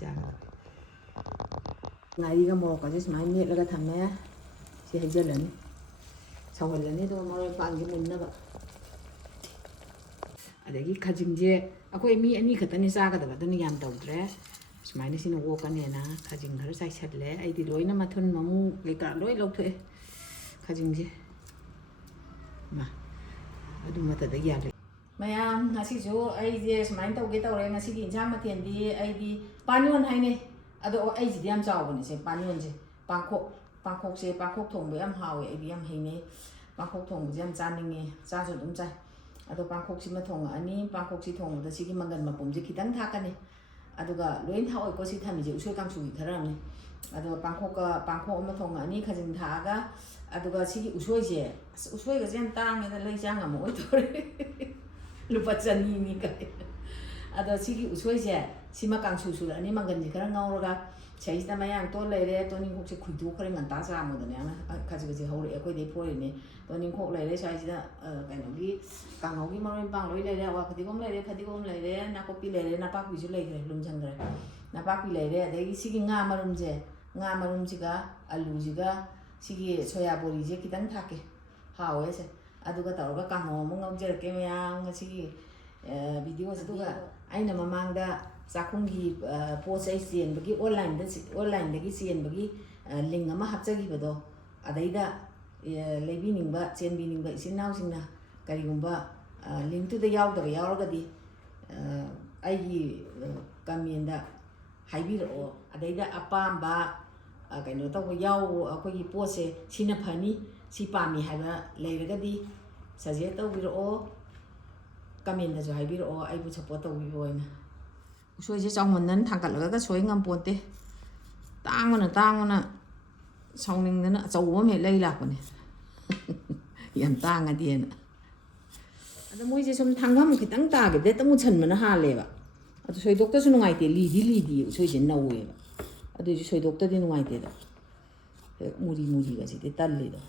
ꯆꯥꯒꯗꯕ ꯉꯥꯔꯤꯒ ꯃꯣꯔꯣꯛꯀꯁꯦ ꯁꯨꯃꯥꯏꯅ ꯃꯦꯠꯂꯒ ꯊꯝꯃꯦ ꯁꯤ ꯍꯩꯖꯤꯜꯂꯅꯤ ꯁꯧꯍꯜꯂꯅꯤ ꯑꯗꯨꯒ ꯃꯔꯣꯏ ꯃꯄꯥꯡꯁꯦ ꯃꯨꯟꯅꯕ ꯑꯗꯒꯤ ꯈꯥꯖꯤꯡꯁꯦ ꯑꯩꯈꯣꯏ ꯃꯤ ꯑꯅꯤ ꯈꯛꯇꯅꯤ ꯆꯥꯒꯗꯕ ꯑꯗꯨꯅ ꯌꯥꯝ ꯇꯧꯗ꯭ꯔꯦ ꯁꯨꯃꯥꯏꯅ ꯁꯤꯅ ꯑꯣꯛꯀꯅꯦꯅ ꯈꯥꯖꯤꯡ ꯈꯔ ꯆꯥꯏꯁꯜꯂꯦ ꯑꯩꯗꯤ ꯂꯣꯏꯅ ꯃꯊꯨꯟ ꯃꯃꯨ ꯀꯩꯀꯥ ꯂꯣꯏ ꯂꯧꯊꯣꯛꯑꯦ ꯈꯥꯖꯤꯡꯁꯦ ꯑꯗꯨꯃꯛꯇꯗ ꯌꯥꯜꯂꯦ ꯃꯌꯥꯝ ꯉꯁꯤꯁꯨ ꯑꯩꯁꯦ ꯁꯨꯃꯥꯏꯅ ꯇꯧꯒꯦ ꯇꯧꯔꯦ ꯉꯁꯤꯒꯤ ꯏꯟꯁꯥꯡ ꯃꯊꯦꯜꯗꯤ ꯑꯩꯗꯤ ꯄꯥꯟꯌꯣꯟ ꯍꯥꯏꯅꯩ ꯑꯗꯣ ꯑꯩꯁꯤꯗꯤ ꯌꯥꯝ ꯆꯥꯎꯕꯅꯦꯁꯦ ꯄꯥꯟꯌꯣꯟꯁꯦ ꯄꯥꯡꯈꯣꯛꯁꯦ ꯄꯥꯡꯈꯣꯛ ꯊꯣꯡꯕ ꯌꯥꯝ ꯍꯥꯎꯋꯦ ꯑꯩꯗꯤ ꯌꯥꯝ ꯍꯩꯅꯩ ꯄꯥꯡꯈꯣꯛ ꯊꯣꯡꯕꯁꯦ ꯌꯥꯝ ꯆꯥꯅꯤꯡꯉꯦ ꯆꯥꯁꯨ ꯑꯗꯨꯝ ꯆꯥꯏ ꯑꯗꯣ ꯄꯥꯡꯈꯣꯛꯁꯤꯃ ꯊꯣꯡꯉꯛꯑꯅꯤ ꯄꯥꯡꯈꯣꯛꯁꯤ ꯊꯣꯡꯕꯗ ꯁꯤꯒꯤ ꯃꯪꯒꯟ ꯃꯄꯨꯝꯁꯦ ꯈꯤꯇꯪ ꯊꯥꯛꯀꯅꯤ ꯑꯗꯨꯒ ꯂꯣꯏ ꯊꯥꯛꯑꯣꯏꯀꯣ ꯁꯤ ꯊꯝꯃꯤꯁꯦ ꯎꯁꯣꯏ ꯀꯥꯡꯁꯨꯒꯤ ꯈꯔ ꯑꯃꯅꯤ ꯑꯗꯨꯒ ꯄꯥꯡꯈꯣꯛ ꯑꯃ ꯊꯣꯡꯉꯛꯑꯅꯤ ꯈꯥꯖꯤꯡ ꯊꯥꯛꯑꯒ ꯑꯗꯨꯒ ꯁꯤꯒꯤ ꯎꯁꯣꯏꯁꯦ ꯑꯁ ꯎꯁꯣꯏꯒꯁꯦ ꯌꯥꯝ ꯇꯥꯡꯉꯦꯗ ꯂꯩ ꯆꯥ ꯉꯝꯃꯛꯑꯣꯏꯗꯧꯔꯦ ꯂꯨꯄꯥ 200ꯅꯤ ꯀꯥꯏ ꯑꯗꯣ ꯁꯤꯒꯤ ꯎꯁꯣꯏꯁꯦ ꯁꯤꯃ ꯀꯥꯡꯁꯨ ꯁꯨꯔꯛꯑꯅꯤ ꯃꯪꯒꯟꯁꯦ ꯈꯔ ꯉꯧꯔꯒ ꯁꯤꯁꯤꯗ ꯃꯌꯥꯡ ꯇꯣꯟ ꯂꯩꯔꯦ ꯇꯣꯅꯤꯡꯈꯣꯛꯁꯦ ꯈꯨꯏꯗꯣꯛꯈ꯭ꯔꯦ ꯉꯟꯇꯥ ꯆꯥꯝꯃꯗꯅꯦ ꯈꯖꯤꯛ ꯍꯧꯔꯛꯑꯦ ꯑꯩꯈꯣꯏꯗꯩ ꯐꯣꯏꯔꯤꯅꯦ ꯇꯣꯅꯤꯡꯈꯣꯛ ꯂꯩꯔꯦ ꯁ꯭ꯋꯥꯏꯁꯤꯗ ꯀꯩꯅꯣꯒꯤ ꯀꯥꯡꯍꯧꯒꯤ ꯃꯔꯣꯏ ꯃꯄꯥꯡ ꯂꯣꯏ ꯂꯩꯔꯦ ꯑꯋꯥ ꯐꯗꯤꯒꯣꯝ ꯂꯩꯔꯦ ꯅꯥꯀꯨꯞꯄꯤ ꯂꯩꯔꯦ ꯅꯄꯥꯛꯄꯤꯁꯨ ꯂꯩꯈ꯭ꯔꯦ ꯂꯨꯝꯁꯟꯈ꯭ꯔꯦ ꯅꯄꯥꯛꯄꯤ ꯂꯩꯔꯦ ꯑꯗꯒꯤ ꯁꯤꯒꯤ ꯉꯥ ꯃꯔꯨꯝꯁꯤꯒ ꯑꯂꯨꯁꯤꯒ ꯁꯤꯒꯤ ꯁꯣꯌꯥ ꯕꯣꯔꯤꯁꯦ ꯈꯤꯇꯪ ꯊꯥꯛꯀꯦ ꯍꯥꯎꯋꯦꯁꯦ ꯑꯗꯨꯒ ꯇꯧꯔꯒ ꯀꯥꯡꯍꯧ ꯑꯃꯨꯛ ꯉꯧꯖꯔꯛꯀꯦ ꯃꯌꯥꯝ ꯉꯁꯤꯒꯤ ꯚꯤꯗꯤꯑꯣꯁꯦ ꯑꯗꯨꯒ ꯑꯩꯅ ꯃꯃꯥꯡꯗ ꯆꯥꯛꯈꯨꯝꯒꯤ ꯄꯣꯠ ꯆꯩ ꯆꯦꯟꯕꯒꯤ ꯑꯣꯟꯂꯥꯏꯟꯗꯒꯤ ꯆꯦꯟꯕꯒꯤ ꯂꯤꯡ ꯑꯃ ꯍꯥꯞꯆꯈꯤꯕꯗꯣ ꯑꯗꯩꯗ ꯂꯩꯕꯤꯅꯤꯡꯕ ꯆꯦꯟꯕꯤꯅꯤꯡꯕ ꯏꯆꯤꯟ ꯏꯅꯥꯎꯁꯤꯡꯅ ꯀꯔꯤꯒꯨꯝꯕ ꯂꯤꯡꯛꯇꯨꯗ ꯌꯥꯎꯔꯒꯗꯤ ꯑꯩꯒꯤ ꯀꯃꯦꯟꯗ ꯍꯥꯏꯕꯤꯔꯛꯑꯣ ꯑꯗꯩꯗ ꯑꯄꯥꯝꯕ ꯀꯩꯅꯣ ꯇꯧꯕ ꯑꯩꯈꯣꯏꯒꯤ ꯄꯣꯠꯁꯦ ꯁꯤꯅ ꯐꯅꯤ ꯁꯤ ꯄꯥꯝꯃꯤ ꯍꯥꯏꯕ ꯂꯩꯔꯒꯗꯤ ꯁꯖꯦꯁ ꯇꯧꯕꯤꯔꯛꯑꯣ ꯀꯃꯦꯟꯗꯁꯨ ꯍꯥꯏꯕꯤꯔꯛꯑꯣ ꯑꯩꯕꯨ ꯁꯞꯄꯣꯔꯠ ꯇꯧꯕꯤꯕ ꯑꯣꯏꯅ ꯎꯁꯣꯏꯁꯦ ꯆꯥꯎꯃꯟꯗꯅ ꯊꯥꯡꯒꯠꯂꯒ ꯁꯣꯏ ꯉꯝꯄꯣꯟꯇꯦ ꯇꯥꯡꯕꯅ ꯁꯥꯎꯅꯤꯡꯗꯅ ꯑꯆꯧꯕ ꯑꯃ ꯍꯦꯛ ꯂꯩ ꯂꯥꯛꯄꯅꯦ ꯌꯥꯝ ꯇꯥꯡꯉꯗꯤꯅ ꯑꯗꯣ ꯃꯣꯏꯁꯦ ꯁꯨꯝ ꯊꯥꯡꯐꯝ ꯈꯤꯇꯪ ꯇꯥꯈꯤꯕꯗ ꯍꯦꯛꯇ ꯃꯨꯠꯁꯟꯕꯅ ꯍꯥꯜꯂꯦꯕ ꯑꯗꯣ ꯁꯣꯏꯗꯣꯛꯇꯁꯨ ꯅꯨꯡꯉꯥꯏꯇꯦ ꯂꯤꯗꯤ ꯎꯁꯣꯏꯁꯦ ꯅꯧꯋꯦꯕ ꯑꯗꯨꯏꯁꯨ ꯁꯣꯏꯗꯣꯛꯇꯗꯤ ꯅꯨꯡꯉꯥꯏꯇꯦꯗ ꯍꯦꯛ ꯃꯨꯔꯤꯒꯁꯤꯗꯤ ꯇꯜꯂꯤꯗꯣ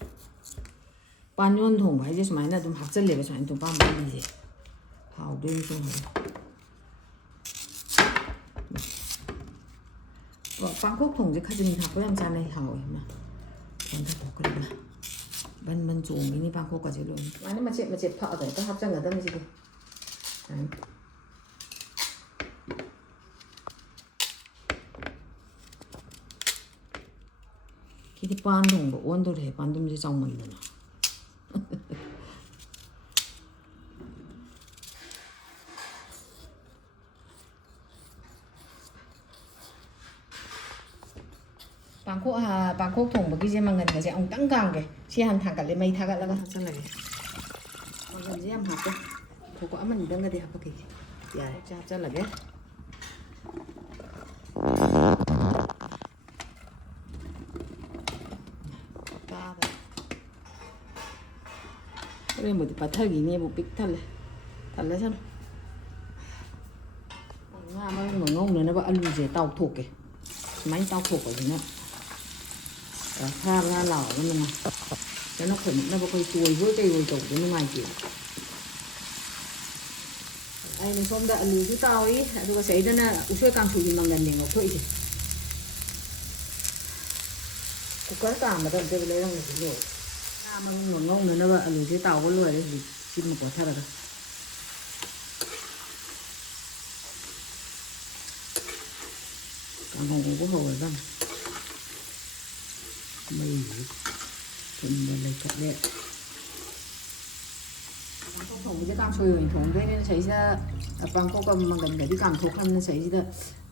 ꯄꯥꯟꯌꯣꯟ ꯊꯣꯡꯕ ꯍꯥꯏꯁꯦ ꯁꯨꯃꯥꯏꯅ ꯑꯗꯨꯝ ꯍꯥꯞꯆꯜꯂꯦꯕ ꯁꯨꯃꯥꯏꯅ ꯇꯨꯝꯄꯥꯝ ꯃꯔꯤꯁꯦ ꯍꯥꯎꯗꯣꯏꯅꯤ ꯊꯣꯡꯕꯗ ꯄꯥꯡꯈꯣꯛ ꯊꯣꯡꯁꯦ ꯈꯥꯖꯤꯡ ꯊꯥꯛꯄ ꯌꯥꯝ ꯆꯥꯅꯩ ꯍꯥꯎꯋꯦ ꯊꯣꯛꯈ꯭ꯔꯦꯕ ꯕꯟ ꯆꯣꯡꯉꯤꯅꯤ ꯄꯥꯡꯈꯣꯛꯀꯁꯦ ꯂꯣꯏꯅ ꯁꯨꯃꯥꯏꯅ ꯃꯆꯦꯠ ꯐꯛꯑꯒ ꯍꯦꯛꯇ ꯍꯥꯞꯆꯟꯒꯗꯕꯅꯤ ꯁꯤꯗꯤ ꯁꯤꯗꯤ ꯄꯥꯟ ꯊꯣꯡꯕ ꯑꯣꯟꯗꯣꯔꯦ ꯄꯥꯟꯗꯨꯝꯁꯦ ꯆꯥꯎꯃꯟꯗꯅ ꯄꯥꯡꯈꯣꯛ ꯊꯣꯡꯕꯒꯤꯁꯦ ꯃꯪꯒꯟꯒꯁꯦ ꯑꯃꯨꯛꯇꯪ ꯀꯥꯝꯒꯦ ꯁꯤ ꯍꯥꯟꯅ ꯊꯥꯡꯒꯠꯂꯦ ꯃꯩ ꯊꯥꯒꯠꯂꯒ ꯍꯥꯞꯆꯜꯂꯒꯦ ꯃꯪꯒꯟꯁꯦ ꯌꯥꯝ ꯍꯥꯞꯄꯦ ꯊꯣꯛꯄ ꯑꯃꯅꯤꯗꯪꯒꯗꯤ ꯍꯥꯞꯄꯛꯈꯤꯒꯦ ꯌꯥꯔꯦ ꯍꯥꯞꯆꯜꯂꯒꯦ ꯍꯣꯔꯦꯟꯕꯨꯗꯤ ꯄꯠꯊꯈꯤꯅꯦꯕꯨ ꯄꯤꯛ ꯊꯜꯂꯁꯅꯨ ꯉꯥ ꯃꯔꯨꯝꯒ ꯉꯧꯅꯅꯕ ꯑꯂꯨꯁꯦ ꯇꯥꯎꯊꯣꯛꯀꯦ ꯁꯨꯃꯥꯏꯅ ꯇꯥꯎꯊꯣꯛꯄꯁꯤꯅ ꯐꯔꯥ ꯂꯥꯎꯔꯒ ꯅꯨꯡꯉꯥꯏ ꯀꯩꯅꯣ ꯈꯣꯏꯃꯛꯅꯕ ꯑꯩꯈꯣꯏ ꯇꯣꯏꯕꯣꯏ ꯀꯩꯕꯣꯏ ꯇꯧꯕꯗꯣ ꯅꯨꯡꯉꯥꯏꯇꯦꯕ ꯑꯩꯅ ꯁꯣꯝꯗ ꯑꯂꯨꯁꯨ ꯇꯥꯎꯏ ꯑꯗꯨꯒ ꯁꯤꯗꯅ ꯎꯁꯣꯏ ꯀꯥꯡꯁꯨꯒꯤ ꯃꯪꯒꯟꯅꯦ ꯉꯧꯊꯣꯛꯏꯁꯦ ꯀꯨꯀꯔ ꯀꯥꯝꯕꯗ ꯑꯝꯇꯕꯨ ꯂꯩꯔꯝꯒꯗꯤ ꯂꯣꯏꯔꯦ ꯉꯥ ꯃꯔꯨꯝꯒ ꯉꯧꯅꯅꯕ ꯑꯂꯨꯁꯦ ꯇꯥꯎꯕ ꯂꯣꯏꯔꯦ ꯍꯧꯖꯤꯛ ꯁꯤꯃ ꯀꯣꯊꯔꯒ ꯀꯥꯡꯍꯧ ꯉꯧꯕ ꯍꯧꯔꯗꯝꯅꯤ ꯃꯩꯁꯤ ꯊꯨꯝꯒ ꯂꯩꯈꯠꯂꯦ ꯄꯥꯡꯈꯣꯛ ꯊꯣꯡꯕꯁꯦ ꯀꯥꯡꯁꯣꯏ ꯑꯣꯏꯅ ꯊꯣꯡꯗꯣꯏꯅꯤꯅ ꯁꯤꯁꯤꯗ ꯄꯥꯡꯈꯣꯛꯀ ꯃꯪꯒꯟꯒꯗꯤ ꯀꯥꯝꯊꯣꯛꯈ꯭ꯔꯕꯅꯤꯅ ꯁꯤꯁꯤꯗ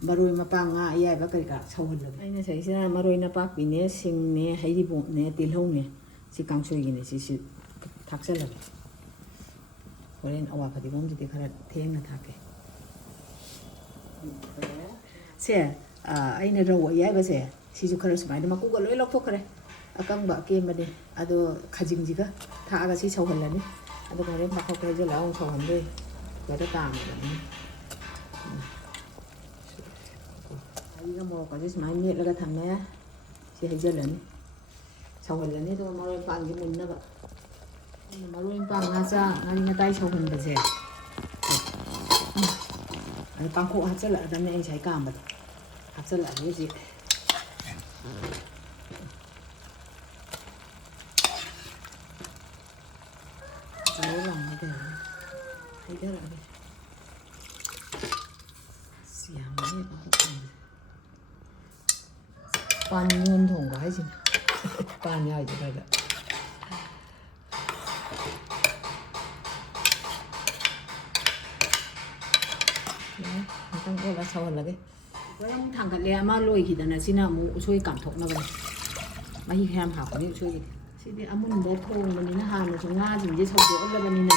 ꯃꯔꯣꯏ ꯃꯄꯥꯡ ꯉꯥ ꯑꯌꯥꯏꯕ ꯀꯩꯀꯥ ꯁꯧꯍꯜꯂꯒꯦ ꯑꯩꯅ ꯁꯤꯁꯤꯗ ꯃꯔꯣꯏ ꯅꯄꯥꯛꯄꯤꯅꯦ ꯁꯤꯡꯅꯦ ꯍꯩꯔꯤꯕꯣꯞꯅꯦ ꯇꯤꯜꯍꯧꯅꯦ ꯁꯤ ꯀꯥꯡꯁꯣꯏꯒꯤꯅꯦ ꯁꯤ ꯊꯥꯛꯆꯜꯂꯒꯦ ꯍꯣꯔꯦꯟ ꯑꯋꯥ ꯐꯗꯤꯒꯣꯝꯁꯤꯗꯤ ꯈꯔ ꯊꯦꯡꯅ ꯊꯥꯛꯀꯦ ꯁꯦ ꯑꯩꯅ ꯔꯧ ꯑꯌꯥꯏꯕꯁꯦ ꯁꯤꯁꯨ ꯈꯔ ꯁꯨꯃꯥꯏꯅ ꯃꯀꯨꯒ ꯂꯣꯏ ꯂꯧꯊꯣꯛꯈ꯭ꯔꯦ ꯑꯀꯪꯕ ꯑꯀꯦꯝꯕꯅꯦ ꯑꯗꯣ ꯈꯥꯖꯤꯡꯁꯤꯒ ꯊꯥꯛꯑꯒ ꯁꯤ ꯁꯧꯍꯜꯂꯅꯤ ꯑꯗꯨꯒ ꯍꯣꯔꯦꯟ ꯄꯥꯡꯈꯣꯛ ꯍꯩꯖꯤꯜꯂꯒ ꯑꯃꯨꯛ ꯁꯧꯍꯟꯗꯣꯏ ꯈꯔ ꯀꯥꯝꯃꯕꯅꯤ ꯑꯩꯒ ꯃꯣꯔꯣꯛꯀꯁꯦ ꯁꯨꯃꯥꯏꯅ ꯃꯦꯠꯂꯒ ꯊꯝꯃꯦ ꯁꯤ ꯍꯩꯖꯤꯜꯂꯅꯤ ꯁꯧꯍꯜꯂꯅꯤ ꯑꯗꯨꯒ ꯃꯔꯣꯏ ꯃꯄꯥꯡꯁꯦ ꯃꯨꯟꯅꯕ ꯃꯔꯣꯏ ꯃꯄꯥꯡ ꯉꯥꯔꯤ ꯉꯇꯥꯏ ꯁꯧꯍꯟꯕꯁꯦ ꯑꯗ ꯄꯥꯡꯈꯣꯛ ꯍꯥꯞꯆꯤꯜꯂꯛꯑꯗꯕꯅꯦ ꯑꯩ ꯉꯁꯥꯏ ꯀꯥꯝꯕꯗꯣ hapsalagi ji Hãy subscribe cho kênh Ghiền Mì Gõ để không bỏ lỡ những video hấp dẫn 빠냐 이제 가자. 잠깐 올라 사올라게. 그럼 당갈래 아마 로이기다나 지나 뭐 우소이 감톡나가. 마히 햄 하고 니 우소이. 시디 아문 뭐 통문이나 하는 중아 진지 서게 올라가니는.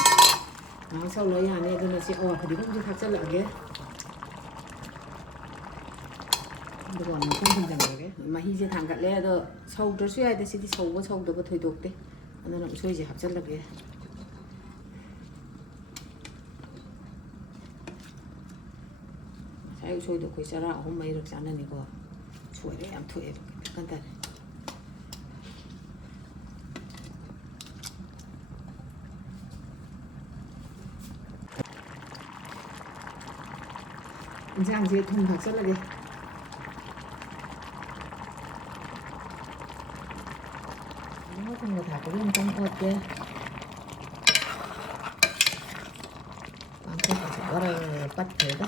아 서로이 안에 그는 시 그리고 이제 각잘라게. 이거 안 통신장게. 마히제 당갈래도 서울도 써야 돼. 시디 서울도 그 도이도게. 나는 우소이지 합잘라게. Usoi được quay ra hôm nay được sáng nay này có chuối đấy em thuê được căn tần Giang dễ thùng thật rất là đẹp nó không có thả cái bên trong ớt kia bằng không phải có đây bắt thế đó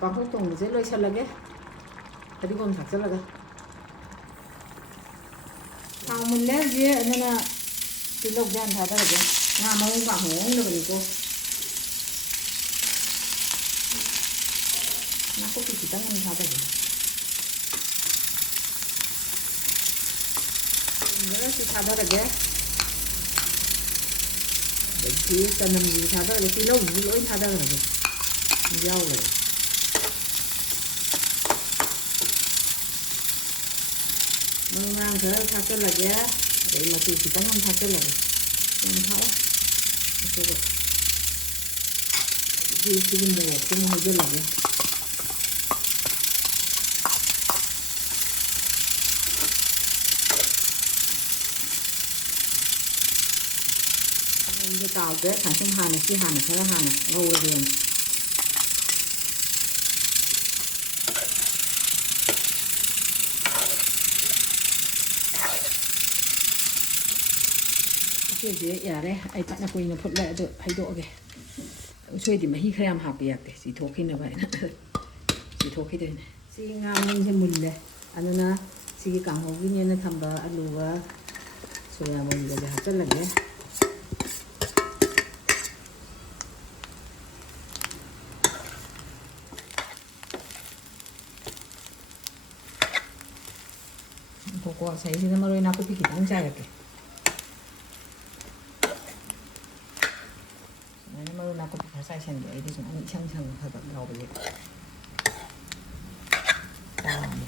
방콕동 이제 넣으실라게 그리고 닭살라가 다음은 내지 언제나 빌록지 안 하다가죠 나 먹은 거 먹는 거니까 나 꼭히 기다리는 하다가 이거를 사다라게 여기 있다는 이 사다라게 빌록 물로 사다라게 이야오래 mang thế thắt cái là giá để mà chị chỉ có ngâm thắt cái là ngâm tháo đi mùa cũng hơi dễ là giá cái tàu cái sản xuất hàng này cái hàng này cái hàng này ngầu rồi 이제 야래 아이 빠나 고이는 풀려도 해도게 소이디 마히 크람 하비약데 지 도키나 바이나 지 도키 되네 싱아문 제 물레 아누나 지기 강호기년에 담바 알루가 소야 물레 하잘라게 보고 사이즈는 뭐로 나고 비기 당자게 나고 발사 챈데 이게 좀 샹샹하다 나오게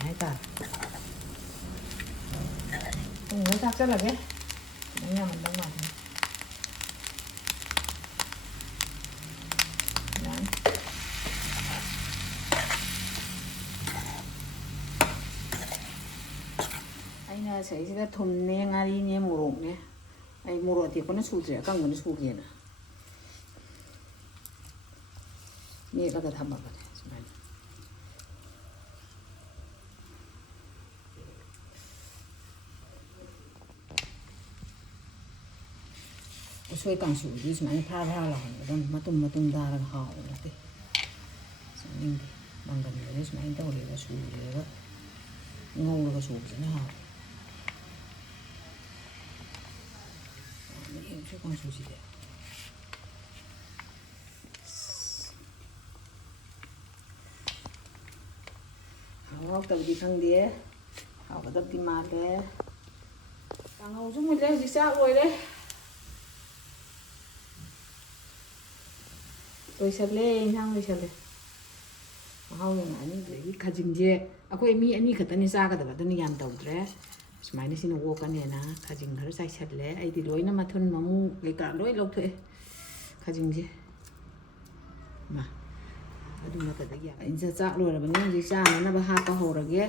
해다 이거 딱 잘라게 그냥 만든 거 같아 그냥 아이나 저기다 돈내 아리니 모롱네 아이 모로 어디 거는 수지야 깡거는 수기에나 얘가 다 담아봐야 돼. Usoi kangsu di semuanya parah lah, dan matum darah hau nanti. Ini banggan ini semuanya tahu dia suhu dia, ngau lah suhu sini hau. Ini usoi kangsu sih dia. học tập đi khang đĩa học tập đi mà đấy càng học chúng mình đây gì sao rồi đấy tôi sắp lên sang tôi sắp lên học những anh ấy cái gì vậy aku emi anh ấy cái tên sao cái đó tên này làm đâu đấy mà này xin ngô cái này na cái gì cái sai sắp lên ai đi lối nó mà thôn mà mu cái cả lối lâu thôi cái gì vậy mà aduh nak kata dia insa cak lu ada benar insa mana bahas kau orang ya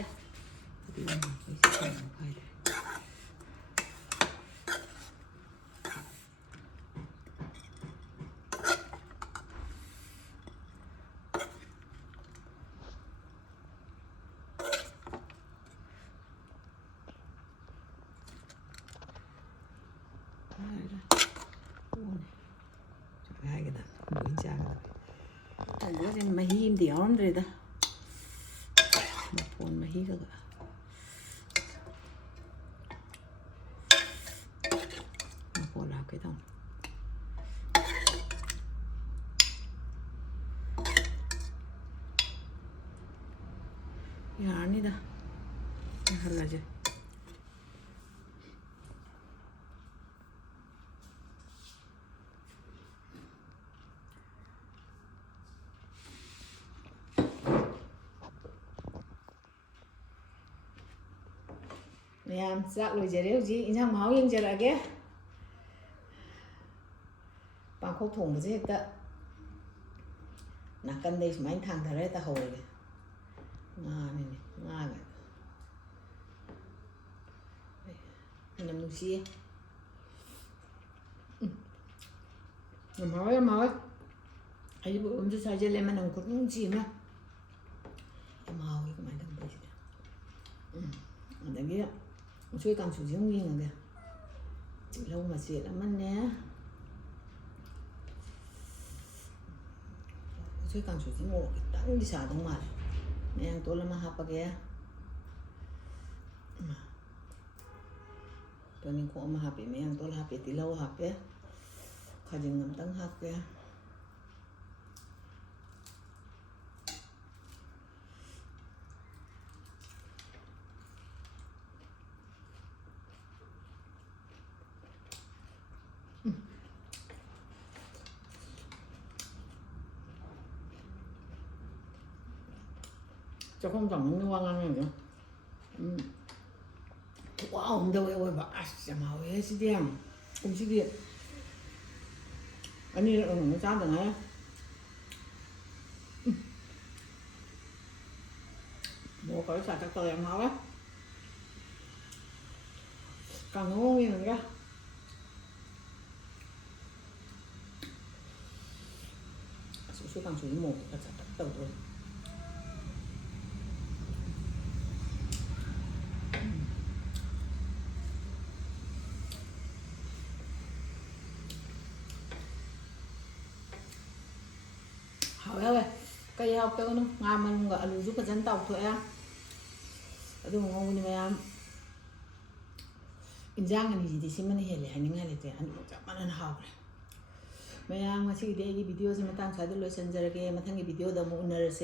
하겠다. 뭐인지하겠다. 이거 마히인데 어른들이다. 본 마히가 뭐라 하겠다. 야 아니다. 할라지. Mẹ dạ lùi giờ gì in sang máu yên giờ lại cái bằng khâu thủng một cái hết nè cân đây mấy thằng thằng đấy ta hồi này này nga này nằm nuôi máu ấy ấy bữa hôm trước sai chơi lên mà nằm cũng chìm á máu cái mấy thằng đấy đấy kia Usoi kangsu không nghiêng rồi kìa lâu mà xịt lắm anh nhé Usoi kangsu ngộ tăng đi xả đông mà nè anh tôi làm mà hấp kìa tôi nên có mà hấp mấy anh tôi hấp thì lâu hấp kìa khai dương ngầm tăng hấp kìa cho không chẳng những cái ăn này nữa wow ông đâu ơi bà chả màu ấy xí đen không xí điện anh đi nó chán được ngay mua cái xả các tờ em máu á càng ngon như này số càng số một các xả các tờ thôi cây học cho nó ngà mình gọi là giúp cái dân tộc thôi em đúng không nhưng mà 인장 아니지 대신만 해야 하는 게 아니지 안 잠깐만 하고 그래. 매양 마치 이 비디오 좀 땅 사들로 선저게 마탕의 비디오도 뭐 오늘세